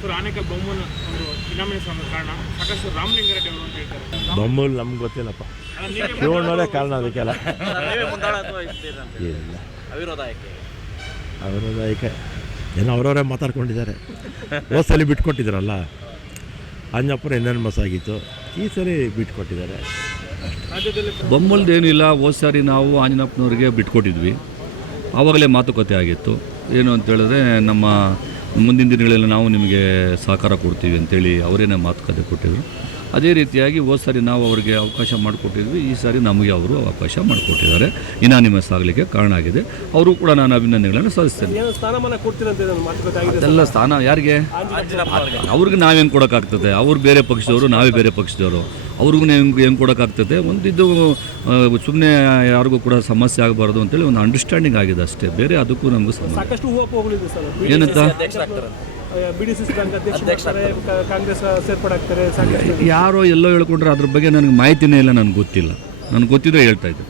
Sir Anekal ಬೊಮ್ಮನ ಒಂದು ಫಿನಾಮಿನೇಷನ್ ಆಗೋ ಕಾರಣ ಸಾಕಷ್ಟು ರಾಮಲಿಂಗಾರೆಡ್ಡಿ ಅವರು ಅಂತ ಹೇಳ್ತಾರೆ. ಬೊಮ್ಮಲ್ ನಮ್ಗೆ ಗೊತ್ತಿಲ್ಲಪ್ಪ, ಶಿವಣ್ಣವರೇ ಕಾರಣ ಅದಕ್ಕೆಲ್ಲ. ಇಲ್ಲ ಅವಿರೋಧಾಯಕ ಏನೋ ಅವರವರೇ ಮಾತಾಡ್ಕೊಂಡಿದ್ದಾರೆ. ಹೋದ ಸಲ ಬಿಟ್ಕೊಟ್ಟಿದ್ದಾರಲ್ಲ, ಅಂಜಪ್ಪರ ಎನ್ಎನ್ಮಸ್ ಆಗಿತ್ತು, ಈ ಸರಿ ಬಿಟ್ಕೊಟ್ಟಿದ್ದಾರೆ. ಬೊಮ್ಮಲ್ದೇನಿಲ್ಲ, ಹೋದ ಸಾರಿ ನಾವು ಆಂಜನಪ್ಪನವ್ರಿಗೆ ಬಿಟ್ಕೊಟ್ಟಿದ್ವಿ. ಆವಾಗಲೇ ಮಾತುಕತೆ ಆಗಿತ್ತು. ಏನು ಅಂತೇಳಿದ್ರೆ ನಮ್ಮ ಮುಂದಿನ ದಿನಗಳಲ್ಲಿ ನಾವು ನಿಮಗೆ ಸಹಕಾರ ಕೊಡ್ತೀವಿ ಅಂತೇಳಿ ಅವರೇನೇ ಮಾತುಕತೆ ಕೊಟ್ಟಿದ್ರು. ಅದೇ ರೀತಿಯಾಗಿ ಹೋದ ಸಾರಿ ನಾವು ಅವರಿಗೆ ಅವಕಾಶ ಮಾಡಿಕೊಟ್ಟಿದ್ವಿ, ಈ ಸಾರಿ ನಮಗೆ ಅವರು ಅವಕಾಶ ಮಾಡಿಕೊಟ್ಟಿದ್ದಾರೆ. ಇನಾನಿಮಸ್ ಆಗಲಿಕ್ಕೆ ಕಾರಣ ಆಗಿದೆ. ಅವರು ಕೂಡ ನಾನು ಅಭಿನಂದನೆಗಳನ್ನು ಸಲ್ಲಿಸ್ತೇನೆ. ಅದೆಲ್ಲ ಸ್ಥಾನ ಯಾರಿಗೆ? ಅವ್ರಿಗೆ ನಾವೇನು ಕೊಡೋಕ್ಕಾಗ್ತದೆ? ಅವ್ರು ಬೇರೆ ಪಕ್ಷದವರು, ನಾವೇ ಬೇರೆ ಪಕ್ಷದವರು. ಅವ್ರಿಗೂ ಹೆಂಗೆ ಕೊಡೋಕ್ಕಾಗ್ತದೆ? ಒಂದಿದ್ದು ಸುಮ್ಮನೆ ಯಾರಿಗೂ ಕೂಡ ಸಮಸ್ಯೆ ಆಗಬಾರ್ದು ಅಂತೇಳಿ ಒಂದು ಅಂಡರ್ಸ್ಟ್ಯಾಂಡಿಂಗ್ ಆಗಿದೆ ಅಷ್ಟೇ, ಬೇರೆ ಅದಕ್ಕೂ ನಮಗೂ ಸಂಬಂಧ ಏನಂತ ಯಾರೋ ಎಲ್ಲೋ ಹೇಳ್ಕೊಂಡ್ರೆ ಅದ್ರ ಬಗ್ಗೆ ನನಗೆ ಮಾಹಿತಿನೇ ಇಲ್ಲ, ನನಗೆ ಗೊತ್ತಿಲ್ಲ. ನನಗೆ ಗೊತ್ತಿದ್ರೆ ಹೇಳ್ತಾ ಇದ್ದೆ.